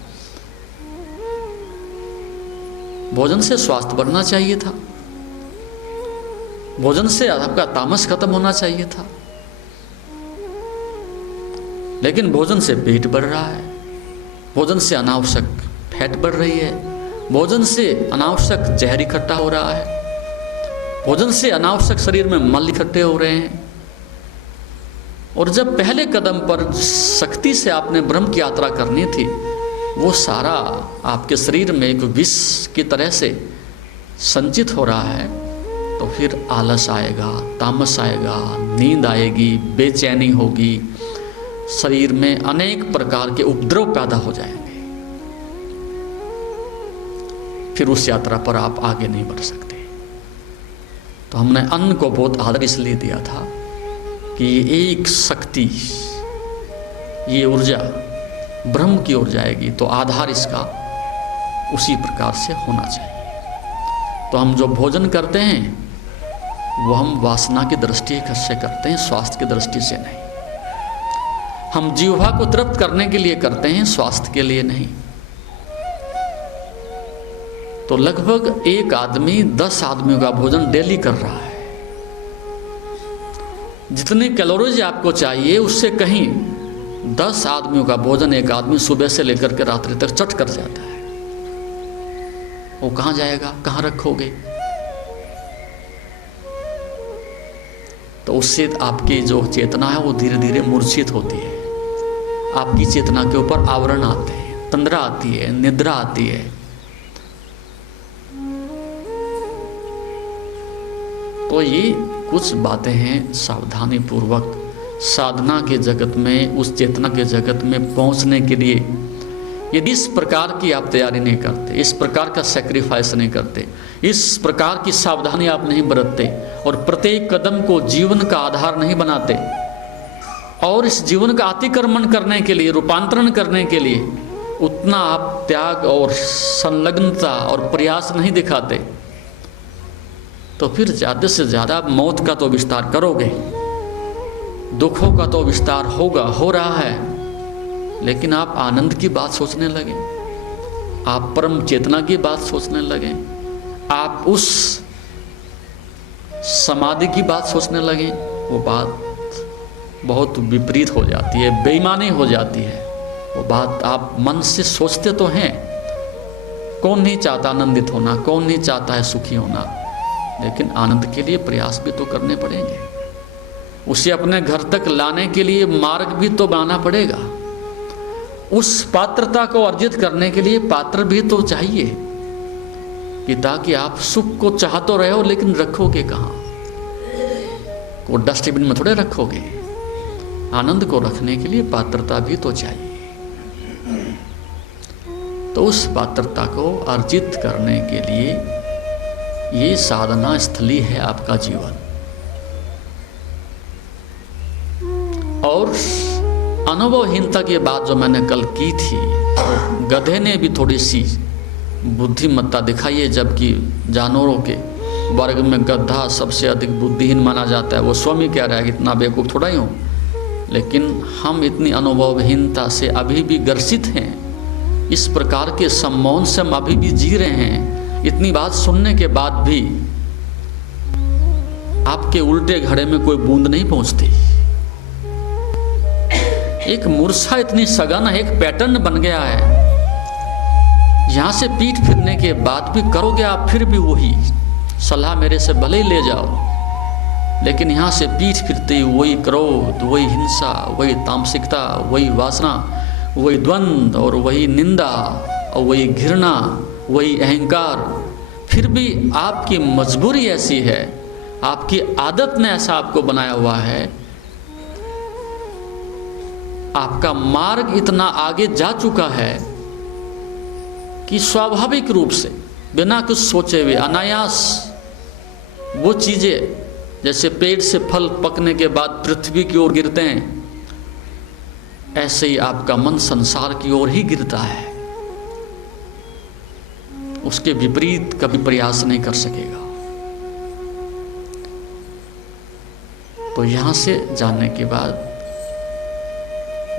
भोजन से स्वास्थ्य बढ़ना चाहिए था, भोजन से आपका तामस खत्म होना चाहिए था, लेकिन भोजन से पेट बढ़ रहा है, भोजन से अनावश्यक फैट बढ़ रही है, भोजन से अनावश्यक जहर इकट्ठा हो रहा है, भोजन से अनावश्यक शरीर में मल इकट्ठे हो रहे हैं। और जब पहले कदम पर शक्ति से आपने ब्रह्म की यात्रा करनी थी, वो सारा आपके शरीर में एक विष की तरह से संचित हो रहा है, तो फिर आलस आएगा, तामस आएगा, नींद आएगी, बेचैनी होगी, शरीर में अनेक प्रकार के उपद्रव पैदा हो जाएंगे। फिर उस यात्रा पर आप आगे नहीं बढ़ सकते। तो हमने अन्न को बहुत आदर इसलिए दिया था कि ये एक शक्ति, ये ऊर्जा ब्रह्म की ओर जाएगी, तो आधार इसका उसी प्रकार से होना चाहिए। तो हम जो भोजन करते हैं वो हम वासना की दृष्टि से करते हैं, स्वास्थ्य की दृष्टि से नहीं। हम जीवा को तृप्त करने के लिए करते हैं, स्वास्थ्य के लिए नहीं। तो लगभग एक आदमी 10 आदमियों का भोजन डेली कर रहा है। जितनी कैलोरीज आपको चाहिए उससे कहीं 10 आदमियों का भोजन एक आदमी सुबह से लेकर के रात्रि तक चट कर जाता है। वो कहाँ जाएगा, कहाँ रखोगे? तो उससे आपकी जो चेतना है वो धीरे धीरे मूर्छित होती है। आपकी चेतना के ऊपर आवरण आते हैं, तंद्रा आती है, निद्रा आती है। तो ये कुछ बातें हैं सावधानी पूर्वक साधना के जगत में, उस चेतना के जगत में पहुंचने के लिए यदि इस प्रकार की आप तैयारी नहीं करते, इस प्रकार का सेक्रीफाइस नहीं करते, इस प्रकार की सावधानी आप नहीं बरतते और प्रत्येक कदम को जीवन का आधार नहीं बनाते और इस जीवन का अतिक्रमण करने के लिए, रूपांतरण करने के लिए उतना आप त्याग और संलग्नता और प्रयास नहीं दिखाते, तो फिर ज़्यादा से ज़्यादा मौत का तो विस्तार करोगे, दुखों का तो विस्तार होगा, हो रहा है। लेकिन आप आनंद की बात सोचने लगे, आप परम चेतना की बात सोचने लगे, आप उस समाधि की बात सोचने लगे, वो बात बहुत विपरीत हो जाती है, बेईमानी हो जाती है। वो बात आप मन से सोचते तो हैं, कौन नहीं चाहता आनंदित होना, कौन नहीं चाहता है सुखी होना, लेकिन आनंद के लिए प्रयास भी तो करने पड़ेंगे। उसे अपने घर तक लाने के लिए मार्ग भी तो बनाना पड़ेगा। उस पात्रता को अर्जित करने के लिए पात्र भी तो चाहिए कि ताकि आप सुख को चाह तो रहे हो, लेकिन रखोगे कहाँ? को डस्टबिन में थोड़े रखोगे। आनंद को रखने के लिए पात्रता भी तो चाहिए। तो उस पात्रता को अर्जित करने के लिए ये साधना स्थली है आपका जीवन। और अनुभवहीनता की बात जो मैंने कल की थी, गधे ने भी थोड़ी सी बुद्धिमत्ता दिखाई है, जबकि जानवरों के वर्ग में गधा सबसे अधिक बुद्धिहीन माना जाता है। वो स्वयं ही कह रहा है कि इतना बेवकूफ़ थोड़ा ही हूँ, लेकिन हम इतनी अनुभवहीनता से अभी भी ग्रसित हैं। इस प्रकार के सम्मोहन से हम अभी भी जी रहे हैं। इतनी बात सुनने के बाद भी आपके उल्टे घड़े में कोई बूंद नहीं पहुँचती। एक मूर्छा इतनी सघन है, एक पैटर्न बन गया है। यहाँ से पीठ फिरने के बाद भी करोगे आप फिर भी वही सलाह, मेरे से भले ही ले जाओ, लेकिन यहाँ से पीठ फिरते ही वही क्रोध, वही हिंसा, वही तामसिकता, वही वासना, वही द्वंद्व और वही निंदा और वही घृणा, वही अहंकार। फिर भी आपकी मजबूरी ऐसी है, आपकी आदत ने ऐसा आपको बनाया हुआ है, आपका मार्ग इतना आगे जा चुका है कि स्वाभाविक रूप से बिना कुछ सोचे हुए अनायास वो चीज़ें, जैसे पेड़ से फल पकने के बाद पृथ्वी की ओर गिरते हैं, ऐसे ही आपका मन संसार की ओर ही गिरता है। उसके विपरीत कभी प्रयास नहीं कर सकेगा। तो यहाँ से जाने के बाद,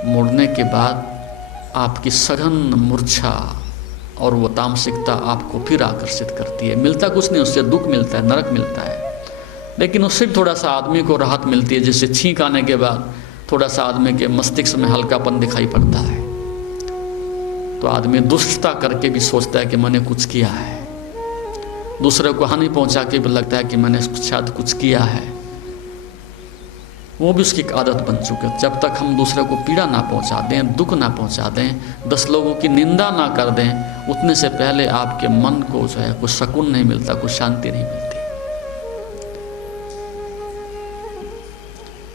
मुड़ने के बाद आपकी सघन मूर्छा और वो तामसिकता आपको फिर आकर्षित करती है। मिलता कुछ नहीं, उससे दुख मिलता है, नरक मिलता है, लेकिन उससे थोड़ा सा आदमी को राहत मिलती है। जैसे छींक आने के बाद थोड़ा सा आदमी के मस्तिष्क में हल्कापन दिखाई पड़ता है, तो आदमी दुष्टता करके भी सोचता है कि मैंने कुछ किया है, दूसरे को हानि पहुंचा के भी लगता है कि मैंने शायद कुछ किया है। वो भी उसकी एक आदत बन चुकी है। जब तक हम दूसरे को पीड़ा ना पहुंचा दें, दुख ना पहुंचा दें, 10 लोगों की निंदा ना कर दें, उतने से पहले आपके मन को जो है कुछ सुकून नहीं मिलता, कुछ शांति नहीं मिलती।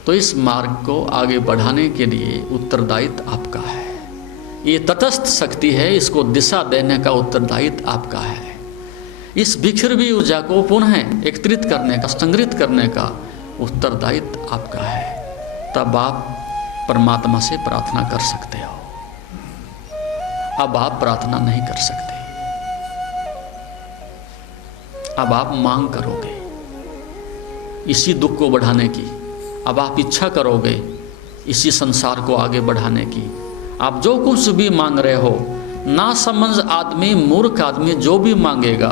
तो इस मार्ग को आगे बढ़ाने के लिए उत्तरदायित्व आपका है। ये तटस्थ शक्ति है, इसको दिशा देने का उत्तरदायित्व आपका है। इस बिखर हुई ऊर्जा को पुनः एकत्रित करने का, संग्रहित करने का उत्तरदायित्व आपका है। तब आप परमात्मा से प्रार्थना कर सकते हो। अब आप प्रार्थना नहीं कर सकते, अब आप मांग करोगे इसी दुख को बढ़ाने की, अब आप इच्छा करोगे इसी संसार को आगे बढ़ाने की। आप जो कुछ भी मांग रहे हो, नासमझ आदमी, मूर्ख आदमी जो भी मांगेगा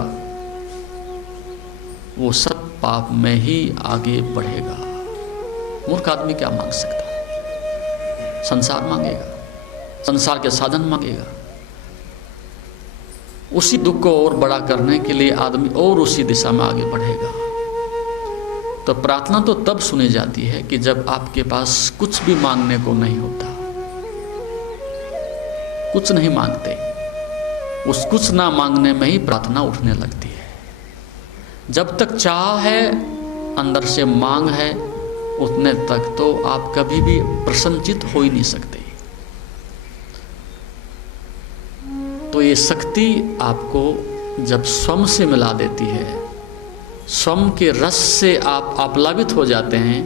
वो सब पाप में ही आगे बढ़ेगा। मूर्ख आदमी क्या मांग सकता है? संसार मांगेगा, संसार के साधन मांगेगा। उसी दुख को और बड़ा करने के लिए आदमी और उसी दिशा में आगे बढ़ेगा। तो प्रार्थना तो तब सुनी जाती है कि जब आपके पास कुछ भी मांगने को नहीं होता, कुछ नहीं मांगते, उस कुछ ना मांगने में ही प्रार्थना उठने लगती है। जब तक चाह है, अंदर से मांग है, उतने तक तो आप कभी भी प्रसन्नचित हो ही नहीं सकते। तो ये शक्ति आपको जब स्वयं से मिला देती है, स्वयं के रस से आप आप्लावित हो जाते हैं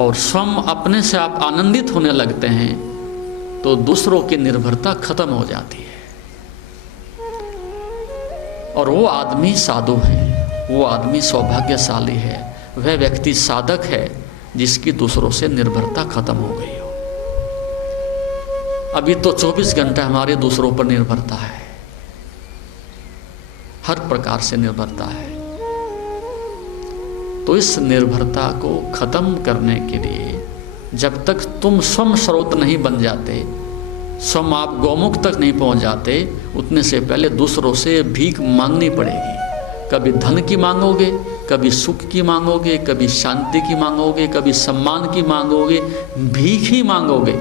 और स्वयं अपने से आप आनंदित होने लगते हैं, तो दूसरों की निर्भरता खत्म हो जाती है। और वो आदमी साधु है, वो आदमी सौभाग्यशाली है, वह व्यक्ति साधक है जिसकी दूसरों से निर्भरता खत्म हो गई हो। अभी तो 24 घंटे हमारे दूसरों पर निर्भरता है, हर प्रकार से निर्भरता है। तो इस निर्भरता को खत्म करने के लिए जब तक तुम स्वयं स्रोत नहीं बन जाते, स्वयं आप गौमुख तक नहीं पहुंच जाते, उतने से पहले दूसरों से भीख मांगनी पड़ेगी। कभी धन की मांगोगे, कभी सुख की मांगोगे, कभी शांति की मांगोगे, कभी सम्मान की मांगोगे, भीख ही मांगोगे।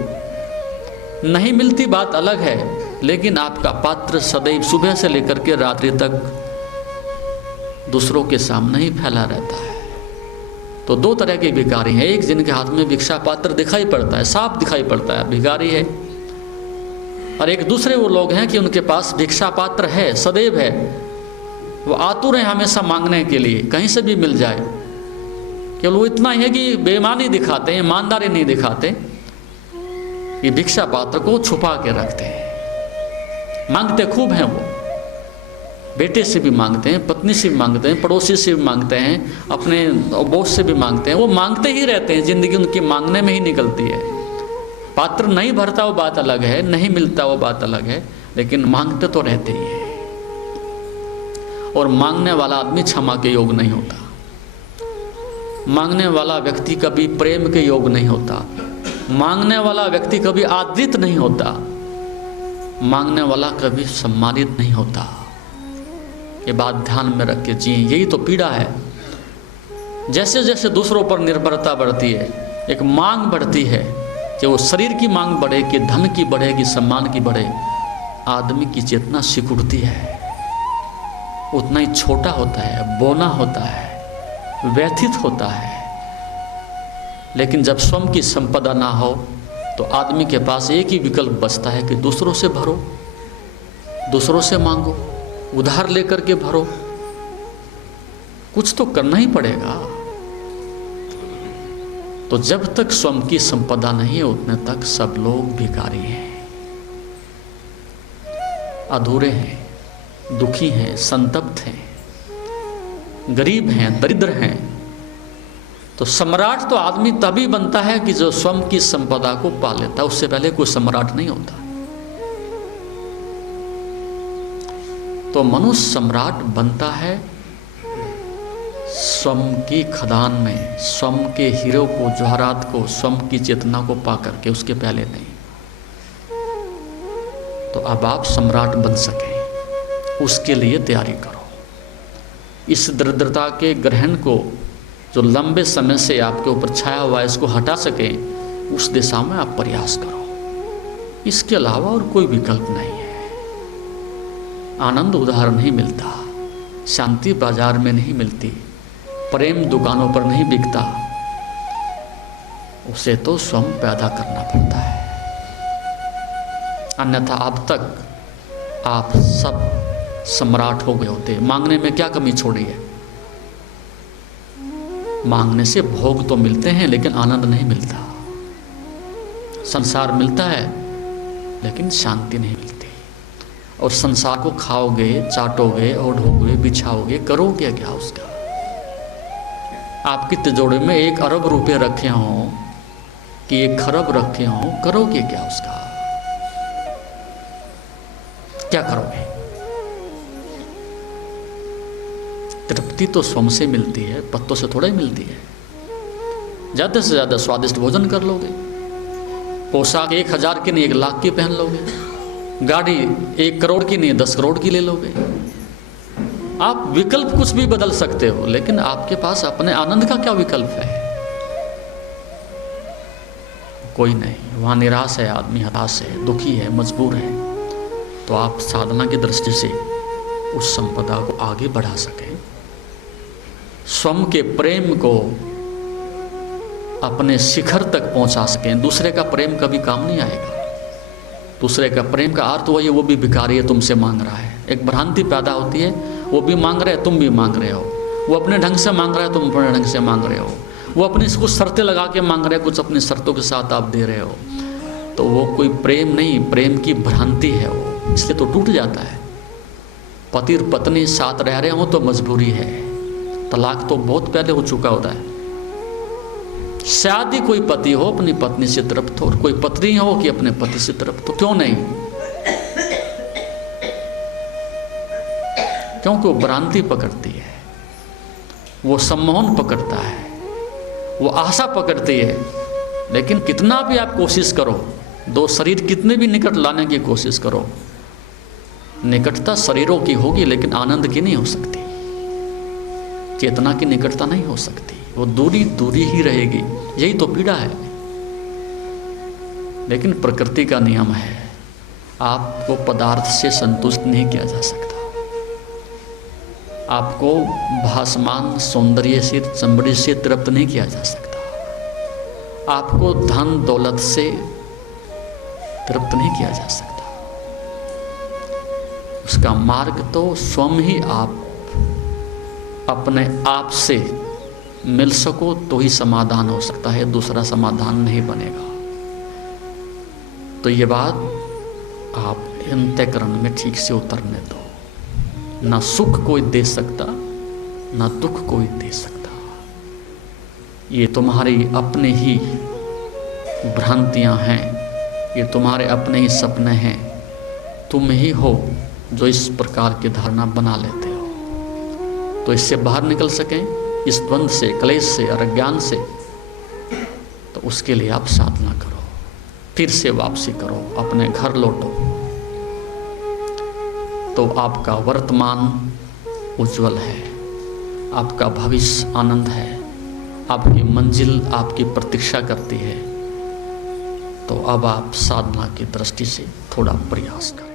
नहीं मिलती बात अलग है, लेकिन आपका पात्र सदैव सुबह से लेकर के रात्रि तक दूसरों के सामने ही फैला रहता है। तो दो तरह के भिखारी हैं, एक जिनके हाथ में भिक्षा पात्र दिखाई पड़ता है, साफ दिखाई पड़ता है, भिखारी है। और एक दूसरे वो लोग हैं कि उनके पास भिक्षा पात्र है, सदैव है, वो आतुर हैं हमेशा मांगने के लिए, कहीं से भी मिल जाए। केवल वो इतना ही है कि बेईमानी दिखाते हैं, ईमानदारी नहीं दिखाते, ये भिक्षा पात्र को छुपा के रखते हैं। मांगते खूब हैं वो, बेटे से भी मांगते हैं, पत्नी से भी मांगते हैं, पड़ोसी से भी मांगते हैं, अपने बॉस से भी मांगते हैं। वो मांगते ही रहते हैं, जिंदगी उनकी मांगने में ही निकलती है। पात्र नहीं भरता वो बात अलग है, नहीं मिलता वो बात अलग है, लेकिन मांगते तो रहते ही हैं। और मांगने वाला आदमी क्षमा के योग नहीं होता, मांगने वाला व्यक्ति कभी प्रेम के योग नहीं होता, मांगने वाला व्यक्ति कभी आदृत नहीं होता, मांगने वाला कभी सम्मानित नहीं होता। ये बात ध्यान में रख के जिए, यही तो पीड़ा है। जैसे जैसे दूसरों पर निर्भरता बढ़ती है, एक मांग बढ़ती है कि वो शरीर की मांग बढ़े, कि धन की बढ़े, कि सम्मान की बढ़े, आदमी की चेतना सिकुड़ती है, उतना ही छोटा होता है, बौना होता है, व्यथित होता है। लेकिन जब स्वयं की संपदा ना हो तो आदमी के पास एक ही विकल्प बचता है कि दूसरों से भरो, दूसरों से मांगो, उधार लेकर के भरो, कुछ तो करना ही पड़ेगा। तो जब तक स्वयं की संपदा नहीं है, उतने तक सब लोग भिखारी हैं, अधूरे हैं, दुखी हैं, संतप्त हैं, गरीब हैं, दरिद्र हैं। तो सम्राट तो आदमी तभी बनता है कि जो स्वयं की संपदा को पा लेता है, उससे पहले कोई सम्राट नहीं होता। तो मनुष्य सम्राट बनता है स्वयं की खदान में, स्वयं के हीरो को, जवाहरात को, स्वयं की चेतना को पा करके, उसके पहले नहीं। तो अब आप सम्राट बन सकें, उसके लिए तैयारी करो। इस दरिद्रता के ग्रहण को जो लंबे समय से आपके ऊपर छाया हुआ है, इसको हटा सकें, उस दिशा में आप प्रयास करो। इसके अलावा और कोई विकल्प नहीं है। आनंद उधार नहीं मिलता, शांति बाजार में नहीं मिलती, प्रेम दुकानों पर नहीं बिकता, उसे तो स्वयं पैदा करना पड़ता है। अन्यथा अब तक आप सब सम्राट हो गए होते। मांगने में क्या कमी छोड़ी है? मांगने से भोग तो मिलते हैं, लेकिन आनंद नहीं मिलता। संसार मिलता है, लेकिन शांति नहीं मिलती। और संसार को खाओगे, चाटोगे, ओढ़ोगे, बिछाओगे, करोगे क्या उसका? आपकी तिजोरी में 1 अरब रुपए रखे हों कि 1 खरब रखे हों, करोगे क्या उसका? क्या करोगे? तृप्ति तो स्वयं से मिलती है, पत्तों से थोड़ा ही मिलती है। ज़्यादा से ज़्यादा स्वादिष्ट भोजन कर लोगे, पोशाक 1000 की नहीं 1 लाख की पहन लोगे, गाड़ी 1 करोड़ की नहीं 10 करोड़ की ले लोगे। आप विकल्प कुछ भी बदल सकते हो, लेकिन आपके पास अपने आनंद का क्या विकल्प है? कोई नहीं। वहाँ निराश है आदमी, हताश है, दुखी है, मजबूर है। तो आप साधना की दृष्टि से उस संपदा को आगे बढ़ा सकें, स्वयं के प्रेम को अपने शिखर तक पहुंचा सकें। दूसरे का प्रेम कभी काम नहीं आएगा। दूसरे का प्रेम का अर्थ वही है, वो भी भिखारी है, तुमसे मांग रहा है। एक भ्रांति पैदा होती है, वो भी मांग रहे हैं, तुम भी मांग रहे हो। वो अपने ढंग से मांग रहा है, तुम अपने ढंग से मांग रहे हो। वो अपनी कुछ शर्तें लगा के मांग रहे हैं, कुछ अपनी शर्तों के साथ आप दे रहे हो। तो वो कोई प्रेम नहीं, प्रेम की भ्रांति है वो, इसलिए तो टूट जाता है। पति और पत्नी साथ रह रहे हो तो मजबूरी है, तलाक तो बहुत पहले हो चुका होता है। शायद ही कोई पति हो अपनी पत्नी से तृप्त हो, और कोई पत्नी हो कि अपने पति से तृप्त हो। क्यों नहीं? क्योंकि वो भ्रांति पकड़ती है, वो सम्मोहन पकड़ता है, वो आशा पकड़ती है। लेकिन कितना भी आप कोशिश करो, 2 शरीर कितने भी निकट लाने की कोशिश करो, निकटता शरीरों की होगी लेकिन आनंद की नहीं हो सकती, चेतना की निकटता नहीं हो सकती। वो दूरी दूरी ही रहेगी। यही तो पीड़ा है। लेकिन प्रकृति का नियम है, आपको पदार्थ से संतुष्ट नहीं किया जा सकता। आपको भासमान सौंदर्य से, चमड़ी से तृप्त नहीं किया जा सकता। आपको धन दौलत से तृप्त नहीं किया जा सकता। उसका मार्ग तो स्वयं ही आप अपने आप से मिल सको तो ही समाधान हो सकता है, दूसरा समाधान नहीं बनेगा। तो ये बात आप अंतःकरण में ठीक से उतरने दो। ना सुख कोई दे सकता, ना दुख कोई दे सकता। ये तुम्हारी अपने ही भ्रांतियां हैं, ये तुम्हारे अपने ही सपने हैं। तुम ही हो जो इस प्रकार की धारणा बना लेते हो। तो इससे बाहर निकल सकें, इस द्वंद्व से, क्लेश से, अज्ञान से, तो उसके लिए आप साधना करो, फिर से वापसी करो, अपने घर लौटो। तो आपका वर्तमान उज्जवल है, आपका भविष्य आनंद है, आपकी मंजिल आपकी प्रतीक्षा करती है। तो अब आप साधना की दृष्टि से थोड़ा प्रयास करें।